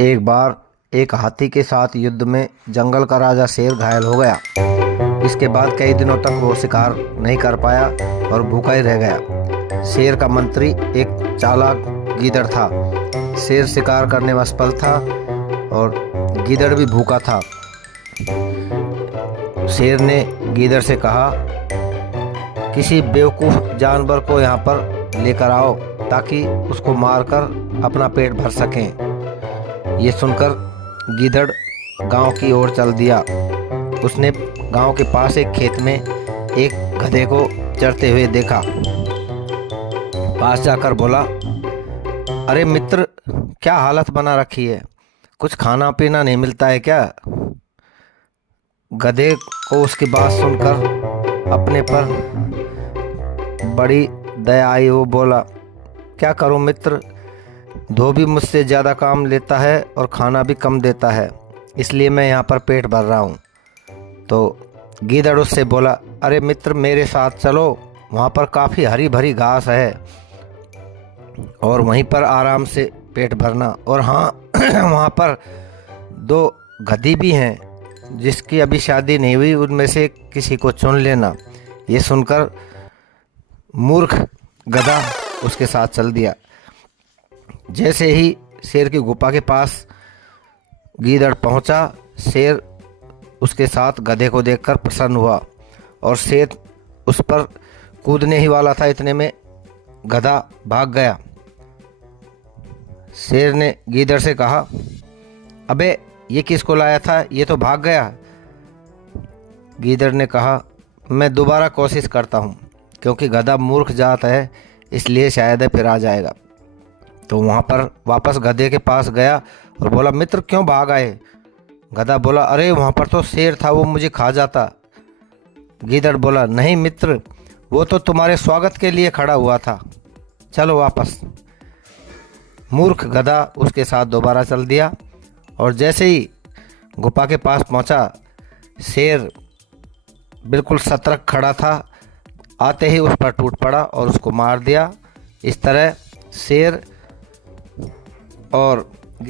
एक बार एक हाथी के साथ युद्ध में जंगल का राजा शेर घायल हो गया। इसके बाद कई दिनों तक वो शिकार नहीं कर पाया और भूखा ही रह गया। शेर का मंत्री एक चालाक गीदड़ था। शेर शिकार करने में असफल था और गीदड़ भी भूखा था। शेर ने गीदड़ से कहा, किसी बेवकूफ़ जानवर को यहाँ पर लेकर आओ ताकि उसको मारकर अपना पेट भर सकें। ये सुनकर गीदड़ गांव की ओर चल दिया। उसने गांव के पास एक खेत में एक गधे को चरते हुए देखा। पास जाकर बोला, अरे मित्र, क्या हालत बना रखी है, कुछ खाना पीना नहीं मिलता है क्या? गधे को उसकी बात सुनकर अपने पर बड़ी दया आई। वो बोला, क्या करूं मित्र, धोबी मुझसे ज़्यादा काम लेता है और खाना भी कम देता है, इसलिए मैं यहाँ पर पेट भर रहा हूँ। तो गीदड़ उससे बोला, अरे मित्र, मेरे साथ चलो, वहाँ पर काफ़ी हरी भरी घास है और वहीं पर आराम से पेट भरना। और हाँ, वहाँ पर 2 गधी भी हैं जिसकी अभी शादी नहीं हुई, उनमें से किसी को चुन लेना। ये सुनकर मूर्ख गधा उसके साथ चल दिया। जैसे ही शेर की गुफा के पास गीदड़ पहुंचा, शेर उसके साथ गधे को देखकर प्रसन्न हुआ और शेर उस पर कूदने ही वाला था, इतने में गधा भाग गया। शेर ने गीदड़ से कहा, अबे ये किसको लाया था, ये तो भाग गया। गीदड़ ने कहा, मैं दोबारा कोशिश करता हूँ, क्योंकि गधा मूर्ख जात है, इसलिए शायद फिर आ जाएगा। तो वहाँ पर वापस गधे के पास गया और बोला, मित्र क्यों भाग आए? गधा बोला, अरे वहाँ पर तो शेर था, वो मुझे खा जाता। गीदड़ बोला, नहीं मित्र, वो तो तुम्हारे स्वागत के लिए खड़ा हुआ था, चलो वापस। मूर्ख गधा उसके साथ दोबारा चल दिया और जैसे ही गुफा के पास पहुँचा, शेर बिल्कुल सतर्क खड़ा था। आते ही उस पर टूट पड़ा और उसको मार दिया। इस तरह शेर और